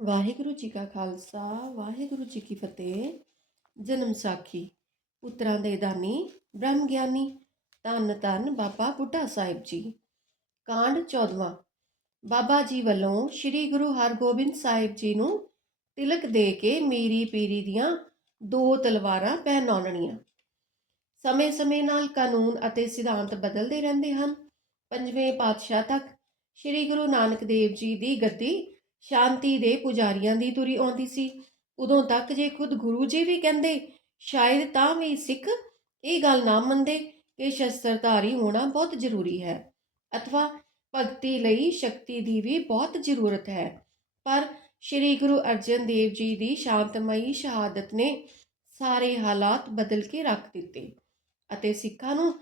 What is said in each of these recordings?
ਵਾਹਿਗੁਰੂ ਜੀ ਕਾ ਖਾਲਸਾ, ਵਾਹਿਗੁਰੂ ਜੀ ਕੀ ਫਤਿਹ। ਜਨਮ ਸਾਖੀ, ਪੁੱਤਰਾਂ ਦੇ ਦਾਨੀ, ਬ੍ਰਹਮ ਗਿਆਨੀ, ਧੰਨ ਧੰਨ ਬਾਬਾ ਬੁੱਢਾ ਸਾਹਿਬ ਜੀ। ਕਾਂਡ 14ਵਾਂ ਬਾਬਾ ਜੀ ਵੱਲੋਂ ਸ੍ਰੀ ਗੁਰੂ ਹਰਗੋਬਿੰਦ ਸਾਹਿਬ ਜੀ ਨੂੰ ਤਿਲਕ ਦੇ ਕੇ ਮੀਰੀ ਪੀਰੀ ਦੀਆਂ ਦੋ ਤਲਵਾਰਾਂ ਪਹਿਨਾਉਣੀਆਂ। ਸਮੇਂ-ਸਮੇਂ ਨਾਲ ਕਾਨੂੰਨ ਅਤੇ ਸਿਧਾਂਤ ਬਦਲਦੇ ਰਹਿੰਦੇ ਹਨ। ਪੰਜਵੇਂ ਪਾਤਸ਼ਾਹ ਤੱਕ ਸ੍ਰੀ ਗੁਰੂ ਨਾਨਕ ਦੇਵ ਜੀ ਦੀ ਗੱਦੀ ਸ਼ਾਂਤੀ ਦੇ ਪੁਜਾਰੀਆਂ ਦੀ ਤੁਰੀ ਆਉਂਦੀ ਸੀ। ਉਦੋਂ ਤੱਕ ਜੇ ਖੁਦ ਗੁਰੂ ਜੀ ਵੀ ਕਹਿੰਦੇ, ਸ਼ਾਇਦ ਤਾਂ ਵੀ ਸਿੱਖ ਇਹ ਗੱਲ ਨਾ ਮੰਨਦੇ ਕਿ ਸ਼ਸਤਰਧਾਰੀ ਹੋਣਾ ਬਹੁਤ ਜ਼ਰੂਰੀ ਹੈ। ਅਥਵਾ ਭਗਤੀ ਲਈ ਸ਼ਕਤੀ ਦੀ ਵੀ ਬਹੁਤ ਜ਼ਰੂਰਤ ਹੈ। ਪਰ ਸ੍ਰੀ ਗੁਰੂ ਅਰਜਨ ਦੇਵ ਜੀ ਦੀ ਸ਼ਾਂਤਮਈ ਸ਼ਹਾਦਤ ਨੇ ਸਾਰੇ ਹਾਲਾਤ ਬਦਲ ਕੇ ਰੱਖ ਦਿੱਤੇ ਅਤੇ ਸਿੱਖਾਂ ਨੂੰ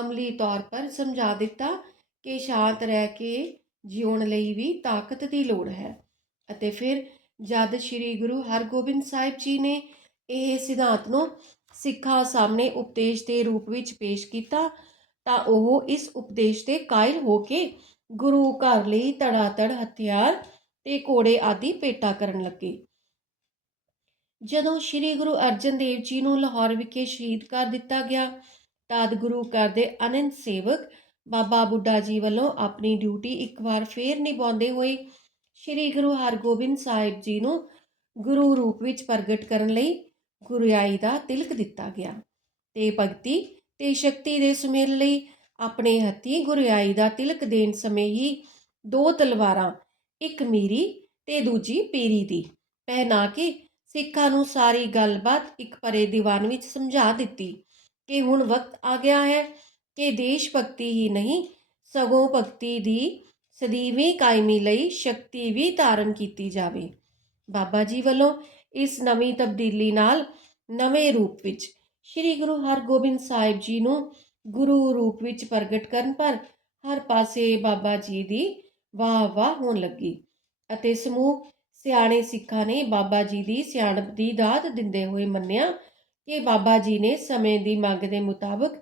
ਅਮਲੀ ਤੌਰ ਪਰ ਸਮਝਾ ਦਿੱਤਾ ਕਿ ਸ਼ਾਂਤ ਰਹਿ ਕੇ ਜਿਉਣ ਲਈ ਵੀ ਤਾਕਤ ਦੀ ਲੋੜ ਹੈ। ਅਤੇ ਫਿਰ ਜਦ ਸ੍ਰੀ ਗੁਰੂ ਹਰਗੋਬਿੰਦ ਸਾਹਿਬ ਜੀ ਨੇ ਇਹ ਸਿਧਾਂਤ ਨੂੰ ਸਿੱਖਾਂ ਸਾਹਮਣੇ ਉਪਦੇਸ਼ ਦੇ ਰੂਪ ਵਿੱਚ ਪੇਸ਼ ਕੀਤਾ, ਤਾਂ ਉਹ ਇਸ ਉਪਦੇਸ਼ ਤੇ ਕਾਇਲ ਹੋ ਕੇ ਗੁਰੂ ਘਰ ਲਈ ਤੜਾਤੜ, ਹਥਿਆਰ ਤੇ ਕੋੜੇ ਆਦਿ ਪੇਟਾ ਕਰਨ ਲੱਗੇ। ਜਦੋਂ ਸ੍ਰੀ ਗੁਰੂ ਅਰਜਨ ਦੇਵ ਜੀ ਨੂੰ ਲਾਹੌਰ ਵਿਖੇ ਸ਼ਹੀਦ ਕਰ ਦਿੱਤਾ ਗਿਆ, ਤਦ ਗੁਰੂ ਘਰ ਦੇ ਅਨੰਤ ਸੇਵਕ ਬਾਬਾ ਬੁੱਢਾ ਜੀ ਵੱਲੋਂ ਆਪਣੀ ਡਿਊਟੀ ਇੱਕ ਵਾਰ ਫੇਰ ਨਿਭਾਉਂਦੇ ਹੋਏ ਸ੍ਰੀ ਗੁਰੂ ਹਰਗੋਬਿੰਦ ਸਾਹਿਬ ਜੀ ਨੂੰ ਗੁਰੂ ਰੂਪ ਵਿੱਚ ਪ੍ਰਗਟ ਕਰਨ ਲਈ ਗੁਰਿਆਈ ਦਾ ਤਿਲਕ ਦਿੱਤਾ ਗਿਆ ਤੇ ਭਗਤੀ ਤੇ ਸ਼ਕਤੀ ਦੇ ਸੁਮੇਲ ਲਈ ਆਪਣੇ ਹੱਥੀਂ ਗੁਰਿਆਈ ਦਾ ਤਿਲਕ ਦੇਣ ਸਮੇਂ ਹੀ ਦੋ ਤਲਵਾਰਾਂ, ਇੱਕ ਮੀਰੀ ਤੇ ਦੂਜੀ ਪੀਰੀ ਦੀ ਪਹਿਨਾ ਕੇ ਸਿੱਖਾਂ ਨੂੰ ਸਾਰੀ ਗੱਲਬਾਤ ਇੱਕ ਪਰੇ ਦੀਵਾਨ ਵਿੱਚ ਸਮਝਾ ਦਿੱਤੀ ਕਿ ਹੁਣ ਵਕਤ ਆ ਗਿਆ ਹੈ ਕਿ ਦੇਸ਼ ਭਗਤੀ ਹੀ ਨਹੀਂ, ਸਗੋਂ ਭਗਤੀ ਦੀ ਸਦੀਵੀ ਕਾਇਮੀ ਲਈ ਸ਼ਕਤੀ ਵੀ ਧਾਰਨ ਕੀਤੀ ਜਾਵੇ। ਬਾਬਾ ਜੀ ਵੱਲੋਂ ਇਸ ਨਵੀਂ ਤਬਦੀਲੀ ਨਾਲ ਨਵੇਂ ਰੂਪ ਵਿੱਚ ਸ੍ਰੀ ਗੁਰੂ ਹਰਗੋਬਿੰਦ ਸਾਹਿਬ ਜੀ ਨੂੰ ਗੁਰੂ ਰੂਪ ਵਿੱਚ ਪ੍ਰਗਟ ਕਰਨ ਪਰ ਹਰ ਪਾਸੇ ਬਾਬਾ ਜੀ ਦੀ ਵਾਹ ਵਾਹ ਹੋਣ ਲੱਗੀ ਅਤੇ ਸਮੂਹ ਸਿਆਣੇ ਸਿੱਖਾਂ ਨੇ ਬਾਬਾ ਜੀ ਦੀ ਸਿਆਣਪ ਦੀ ਦਾਤ ਦਿੰਦੇ ਹੋਏ ਮੰਨਿਆ ਕਿ ਬਾਬਾ ਜੀ ਨੇ ਸਮੇਂ ਦੀ ਮੰਗ ਦੇ ਮੁਤਾਬਕ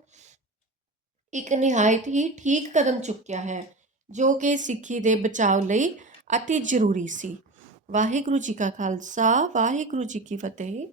ਇੱਕ ਨਿਹਾਇਤ ਹੀ ਠੀਕ ਕਦਮ ਚੁੱਕਿਆ ਹੈ, ਜੋ ਕਿ ਸਿੱਖੀ ਦੇ ਬਚਾਅ ਲਈ ਅਤੀ ਜ਼ਰੂਰੀ ਸੀ। ਵਾਹਿਗੁਰੂ ਜੀ ਕਾ ਖਾਲਸਾ, ਵਾਹਿਗੁਰੂ ਜੀ ਕੀ ਫਤਿਹ।